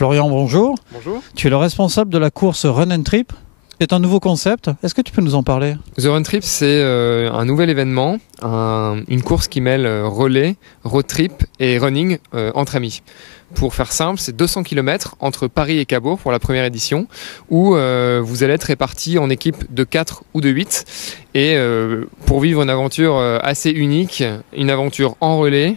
Florian, bonjour. Bonjour. Tu es le responsable de la course Run and Trip. C'est un nouveau concept. Est-ce que tu peux nous en parler? The Run Trip, c'est un nouvel événement, une course qui mêle relais, road trip et running entre amis. Pour faire simple, c'est 200 km entre Paris et Cabourg pour la première édition, où vous allez être répartis en équipes de 4 ou de 8. Et pour vivre une aventure assez unique, une aventure en relais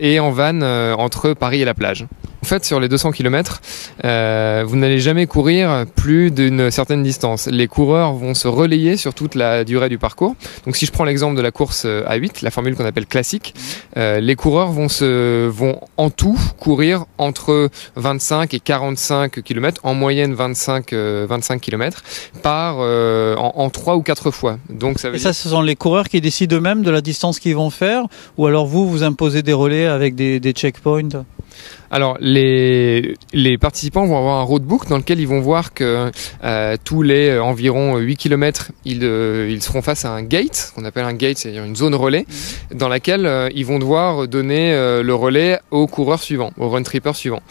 et en van entre Paris et la plage. En fait, sur les 200 km, vous n'allez jamais courir plus d'une certaine distance. Les coureurs vont se relayer sur toute la durée du parcours. Donc si je prends l'exemple de la course à 8, la formule qu'on appelle classique, les coureurs vont en tout courir entre 25 et 45 km, en moyenne 25 km, en 3 ou 4 fois. Donc, ça veut dire... ce sont les coureurs qui décident eux-mêmes de la distance qu'ils vont faire, ou alors vous imposez des relais avec des checkpoints? Alors, les participants vont avoir un roadbook dans lequel ils vont voir que tous les environ 8 km, ils seront face à un gate, qu'on appelle un gate, c'est-à-dire une zone relais, dans laquelle ils vont devoir donner le relais aux coureurs suivants, aux run trippers suivants.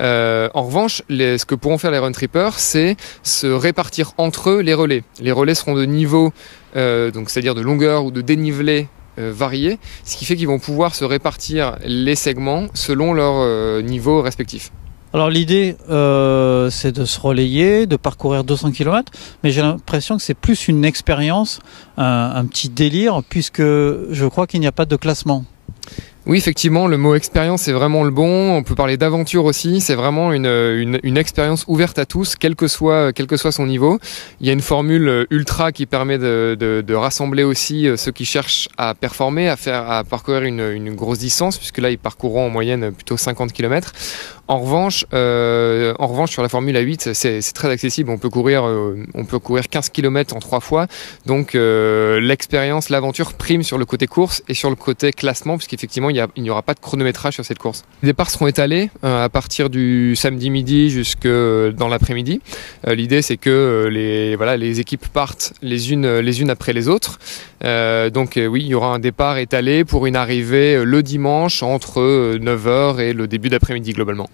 En revanche, ce que pourront faire les run trippers, c'est se répartir entre eux les relais. Les relais seront de niveau, donc c'est-à-dire de longueur ou de dénivelé variés, ce qui fait qu'ils vont pouvoir se répartir les segments selon leur niveau respectif. Alors l'idée, c'est de se relayer, de parcourir 200 km, mais j'ai l'impression que c'est plus une expérience, un petit délire, puisque je crois qu'il n'y a pas de classement. Oui, effectivement, le mot expérience est vraiment le bon. On peut parler d'aventure aussi. C'est vraiment une expérience ouverte à tous, quel que soit son niveau. Il y a une formule ultra qui permet de rassembler aussi ceux qui cherchent à performer, à parcourir une grosse distance, puisque là, ils parcourront en moyenne plutôt 50 km. En revanche, sur la Formule A8, c'est très accessible. On peut courir 15 km en 3 fois. Donc, l'expérience, l'aventure prime sur le côté course et sur le côté classement, puisqu'effectivement, il n'y aura pas de chronométrage sur cette course. Les départs seront étalés à partir du samedi midi jusque dans l'après-midi. L'idée, c'est que les équipes partent les unes après les autres. Donc, oui, il y aura un départ étalé pour une arrivée le dimanche entre 9h et le début d'après-midi globalement.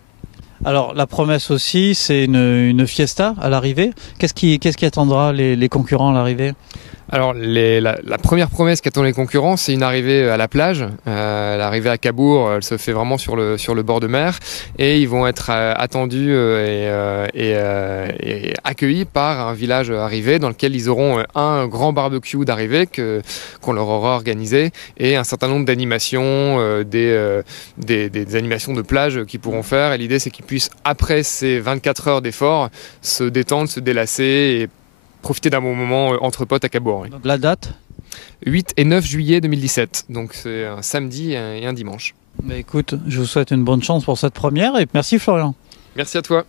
Alors la promesse aussi, c'est une fiesta à l'arrivée. Qu'est-ce qui attendra les concurrents à l'arrivée? Alors la première promesse qu'attendent les concurrents, c'est une arrivée à la plage. L'arrivée à Cabourg, elle se fait vraiment sur le bord de mer, et ils vont être attendus et accueillis par un village arrivé dans lequel ils auront un grand barbecue d'arrivée qu'on leur aura organisé, et un certain nombre d'animations, des animations de plage qu'ils pourront faire. Et l'idée, c'est qu'ils puissent, après ces 24 heures d'effort, se détendre, se délasser et profiter d'un bon moment entre potes à Cabourg. Oui. La date? 8 et 9 juillet 2017, donc c'est un samedi et un dimanche. Écoute, je vous souhaite une bonne chance pour cette première, et merci Florian. Merci à toi.